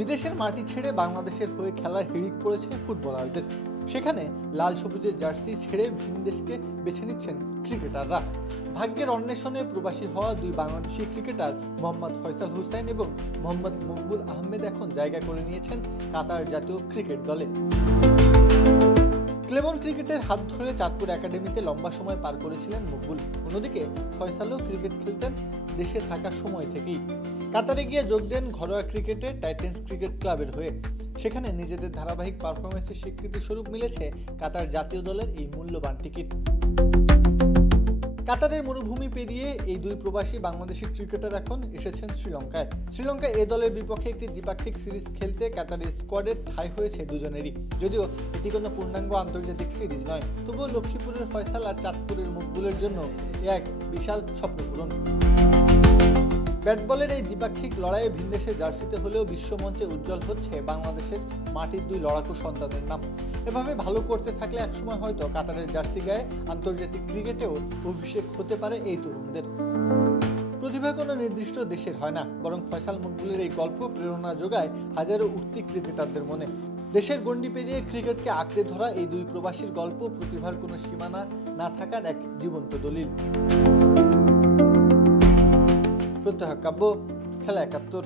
বিদেশের মাটি ছেড়ে বাংলাদেশের হয়ে খেলার হিড়িক পড়েছে ফুটবলারদের। সেখানে লাল সবুজের জার্সি ছেড়ে ভিন দেশকে বেছে নিচ্ছেন ক্রিকেটাররা। ভাগ্যের অন্বেষণে প্রবাসী হওয়া দুই বাংলাদেশি ক্রিকেটার মোহাম্মদ ফয়সাল হোসেন এবং মোহাম্মদ মকবুল আহমেদ এখন জায়গা করে নিয়েছেন কাতার জাতীয় ক্রিকেট দলে। ক্লেমন ক্রিকেটের হাত ধরে চাঁদপুর একাডেমিতে লম্বা সময় পার করেছিলেন মকবুল। অন্যদিকে ফয়সালও ক্রিকেট খেলতেন দেশে থাকার সময় থেকেই। কাতারে গিয়ে যোগ দেন ঘরোয়া ক্রিকেটে টাইটেন্স ক্রিকেট ক্লাবের হয়ে। সেখানে নিজেদের ধারাবাহিক পারফরমেন্সের স্বীকৃতি স্বরূপ মিলেছে কাতার জাতীয় দলের এই মূল্যবান টিকিট। কাতারের মরুভূমি পেরিয়ে এই দুই প্রবাসী বাংলাদেশি ক্রিকেটার এখন এসেছেন শ্রীলঙ্কায়। শ্রীলঙ্কায় এ দলের বিপক্ষে একটি দ্বিপাক্ষিক সিরিজ খেলতে কাতারের স্কোয়াডের ঠাঁই হয়েছে দুজনেরই। যদিও এটি কোনো পূর্ণাঙ্গ আন্তর্জাতিক সিরিজ নয়, তবুও লক্ষ্মীপুরের ফয়সাল আর চাঁদপুরের মকবুলের জন্য এক বিশাল স্বপ্নপূরণ। ব্যাট বলের এই দ্বিপাক্ষিক লড়াইয়ে ভিনদেশের জার্সিতে হলেও বিশ্বমঞ্চে উজ্জ্বল হচ্ছে বাংলাদেশের মাটির দুই লড়াকু সন্তানের নাম। এভাবে ভালো করতে থাকলে একসময় হয়তো কাতারের জার্সি গায়ে আন্তর্জাতিক ক্রিকেটেও অভিষেক হতে পারে এই তরুণদের। প্রতিভা কোনো নির্দিষ্ট দেশের হয় না, বরং ফয়সাল মকবুলের এই গল্প প্রেরণা যোগায় হাজারো উঠতি ক্রিকেটারদের মনে। দেশের গণ্ডি পেরিয়ে ক্রিকেটকে আঁকড়ে ধরা এই দুই প্রবাসীর গল্প প্রতিভার কোনো সীমানা না থাকার এক জীবন্ত দলিল। প্রত্যহ কাব্য, খেলা ৭১।